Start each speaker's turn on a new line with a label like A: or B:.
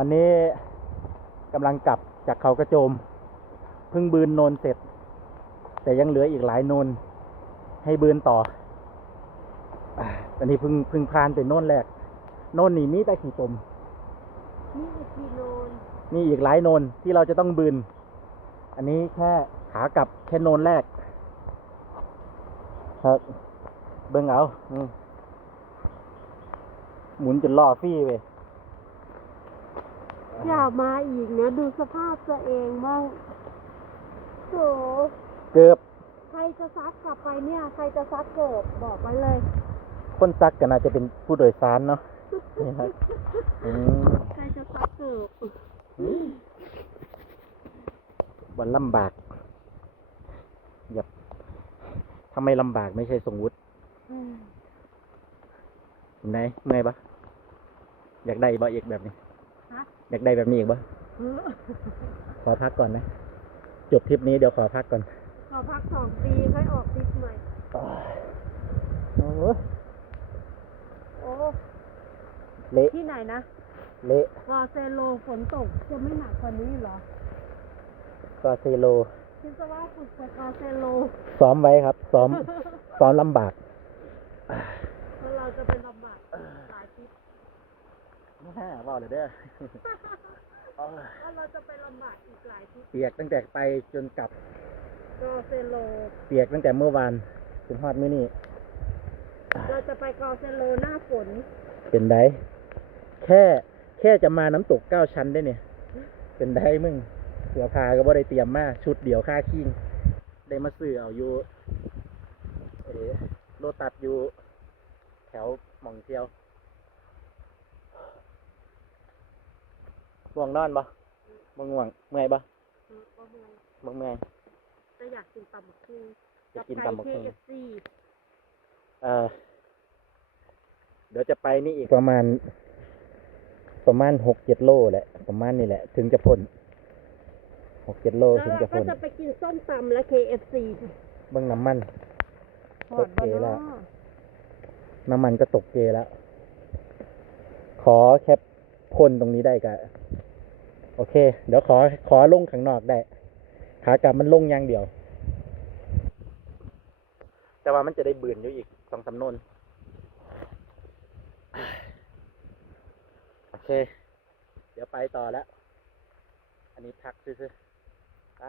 A: อนนี้กำลังกลับจากเขากระโจมเพิ่งบืนโนนเสร็จ แต่ยังเหลืออีกหลายโนน ให้บืนต่ออ่าตอนนี้เพิ่งเพิ่งพานไปโน่นแรก โน่นนี่มีแต่ขี่ตม
B: นี่อีกทีโนน
A: มีอีกหลายโนนที่เราจะต้องบืน อันนี้แค่ขากลับแค่โนนแรก ครับ เบิ่งเอาอืมหมุนจนล่อฟี่ไป
B: อย่ามาอีกนะ ดูสภาพตัวเองบ้างโถ
A: เกือบ
B: ใครจะซักกลับไปเนี่ย ใครจะซักเกิบบอกไว้เลย
A: คนซักก็น่าจะเป็นผู้โดยสารเนาะนี่ครับอืม
B: ใครจะซักเกิบ
A: วันลำบากอย่าทำไมลำบากไม่ใช่สมมุติ
B: อืม
A: เห็นไหมเมื่อยปะอยากได้บ่เอกแบบนี้
B: ฮะ
A: อยากได้แบบนี้อีกปะ
B: เออ
A: ขอพักก่อนนะจบทริปนี้เดี๋ยวขอพักก่อน
B: ขอพักสองปีค่อยออกทริปใหม่
A: โอ้โห
B: โอ้
A: เละ
B: ที่ไหนนะ
A: เละ
B: กอเซโลฝนตกจะไม่หนักกว่านี้เหรอ
A: กาเซโล
B: คิดซะว่าฝึกไปกอเซโล
A: ซ้อมไว้ครับ ซ้อม ซ้อมลำบาก
B: แล้วเราจะเป็นลำบากหลายทริป
A: ฮ่าว่าเลยเด้อ
B: แล้วเราจะไปลำบากอีกหลายทริป
A: เปียกตั้งแต่ไปจนกลับ
B: กอเซโล
A: เปียกตั้งแต่เมื่อวานจนฮอดมื้อนี้
B: เราจะไปกอเซโลหน้าฝน
A: เป็นไดแค่แค่จะมาน้ำตกเก้าชั้นได้เนี่ย เป็นไดมึงเสือพาก็บ่ได้เตรียมมาชุดเดียวค่าคิงได้มาซื้อเอาอยู่เออโลตัดอยู่ แถวหมองเที่ยว ง่วงนอนปะบ่ง่วงเมื่อยปะ
B: เออก็เมื่อย
A: บ่เมื่อย
B: แต่อยากกินตำบักหุ่ง
A: จะกินตำบักหุ่ง
B: เคเอฟซี
A: เออเดี๋ยวจะไปนี่อีกประมาณ ประมาณหกเจ็ดโลแหละ ประมาณนี่แหละ ถึงจะพ้นหกเจ็ดโล
B: แล้ว
A: ถึง
B: เรา
A: จะ
B: ก็
A: พ้น
B: จะไปกินส้มตำและ KFC
A: เบื้องน้ำมัน
B: หอดบ้าน
A: โอเคแล้
B: น
A: ว
B: อ
A: น้ำมันก็ตกเกแล้ว ขอแค่พ่นตรงนี้ได้ก็ โอเค เดี๋ยวขอขอลงข้างนอกได้ ขากลับมันลงอย่างเดียว แต่ว่ามันจะได้บืนอยู่อีกสองสานวนโอเค เดี๋ยวไปต่อแล้ว อันนี้พักซื้อๆไป